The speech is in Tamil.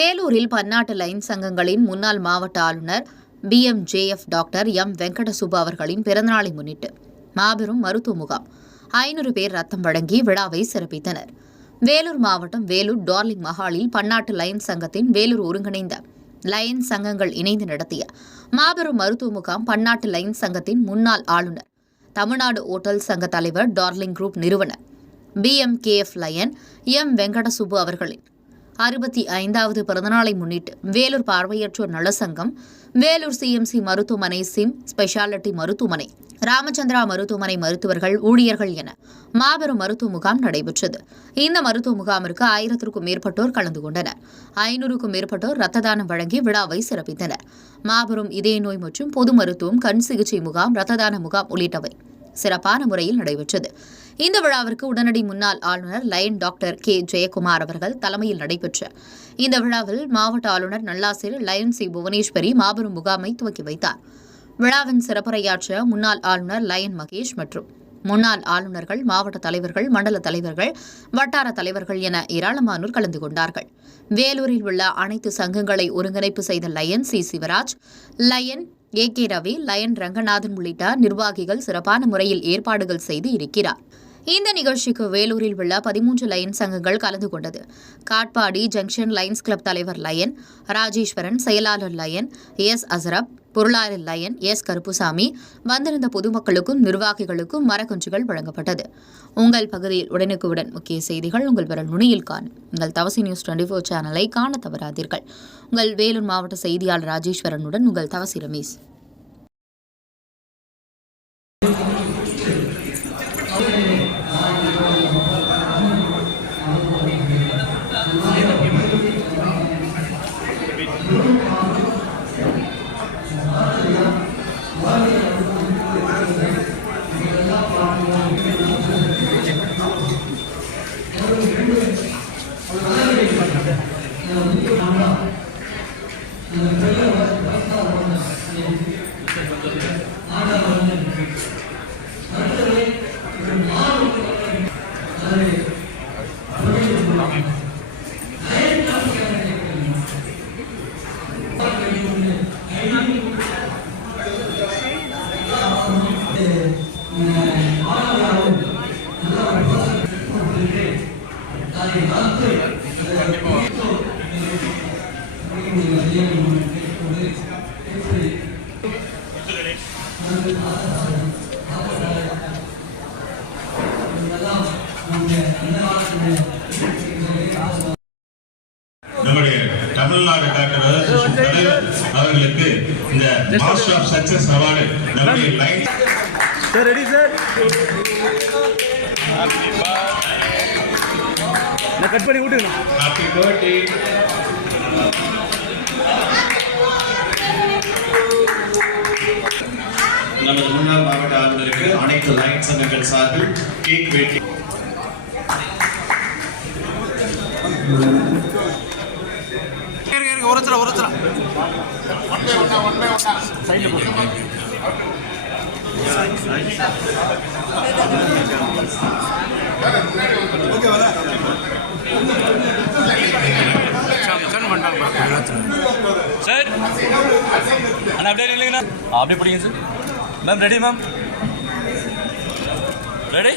வேலூரில் பன்னாட்டு லைன் சங்கங்களின் முன்னாள் மாவட்ட ஆளுநர் BMJF டாக்டர் M. வெங்கடசுப்பு அவர்களின் பிறந்தநாளை முன்னிட்டு மாபெரும் மருத்துவ முகாம் 500 பேர் ரத்தம் வழங்கி விழாவை சிறப்பித்தனர். வேலூர் மாவட்டம் வேலூர் டார்லிங் மஹாலில் பன்னாட்டு லைன் சங்கத்தின் வேலூர் ஒருங்கிணைந்த லைன் சங்கங்கள் இணைந்து நடத்திய மாபெரும் மருத்துவ முகாம் பன்னாட்டு லைன் சங்கத்தின் முன்னாள் ஆளுநர், தமிழ்நாடு ஓட்டல் சங்க தலைவர், டார்லிங் குரூப் நிறுவனர் BMKF லயன் M. வெங்கடசுப்பு அவர்களின் 65வது பிறந்தநாளை முன்னிட்டு வேலூர் பார்வையற்றோர் நலசங்கம், வேலூர் CMC மருத்துவமனை, சிம் ஸ்பெஷாலிட்டி மருத்துவமனை, ராமச்சந்திரா மருத்துவமனை மருத்துவர்கள், ஊழியர்கள் என மாபெரும் மருத்துவ முகாம் நடைபெற்றது. இந்த மருத்துவ முகாமிற்கு 1000க்கும் மேற்பட்டோர் கலந்து கொண்டனர். 500க்கும் மேற்பட்டோர் ரத்த தானம் வழங்கி விழாவை சிறப்பித்தனர். மாபெரும் இதய நோய் மற்றும் பொது மருத்துவம், கண் சிகிச்சை முகாம், ரத்த தான முகாம் உள்ளிட்டவை சிறப்பான முறையில் நடைபெற்றது. இந்த விழாவிற்கு உடனடி முன்னாள் ஆளுநர் லயன் டாக்டர் K. ஜெயக்குமார் அவர்கள் தலைமையில் நடைபெற்ற இந்த விழாவில் மாவட்ட ஆளுநர் நல்லாசிரியர் லயன் C. புவனேஸ்வரி மாபெரும் முகாமை துவக்கி வைத்தார். விழாவின் சிறப்புரையாற்ற முன்னாள் ஆளுநர் லயன் மகேஷ் மற்றும் முன்னாள் ஆளுநர்கள், மாவட்ட தலைவர்கள், மண்டல தலைவர்கள், வட்டார தலைவர்கள் என ஏராளமானோர் கலந்து கொண்டார்கள். வேலூரில் உள்ள அனைத்து சங்கங்களை ஒருங்கிணைப்பு செய்த Lion C. Sivaraj, Lion AK. Ravi, Lion Ranganathan உள்ளிட்ட நிர்வாகிகள் சிறப்பான முறையில் ஏற்பாடுகள் செய்து இருக்கிறார். இந்த நிகழ்ச்சிக்கு வேலூரில் உள்ள 13 லைன் சங்கங்கள் கலந்து கொண்டது. காட்பாடி ஜங்ஷன் லைன்ஸ் கிளப் தலைவர் லயன் ராஜேஸ்வரன், செயலாளர் லயன் S. அசரப், பொருளாளர் லயன் S. கருப்புசாமி, வந்திருந்த பொதுமக்களுக்கும் நிர்வாகிகளுக்கும் மரக்கன்றுகள் வழங்கப்பட்டது. உங்கள் பகுதியில் உடனுக்குடன் முக்கிய செய்திகள் உங்கள் விரல் நுனியில் காணும் உங்கள் தவசி நியூஸ் 24 சேனலை காண தவறாதீர்கள். உங்கள் வேலூர் மாவட்ட செய்தியாளர் ராஜேஸ்வரனுடன் உங்கள் தவசி ரமேஷ். நம்முடைய தமிழ்நாடு டாக்டர் அவர்களுக்கு இந்த மாஸ்டர் ஆஃப் சக்சஸ் அவார்டு நம்முடைய லைன் சார் ரெடி சார் நான் கட் பண்ணி விட்டுங்க. Happy birthday. நமது முன்னாள் மாவட்ட ஆளுநருக்கு அனைத்து லைன் சங்கங்கள் சார்பில் கேக் வெட்டி சார் அண்ணா அப்படியே இல்லைங்கண்ணா அப்படியே பிடிங்க sir. Ma'am ready ma'am ready.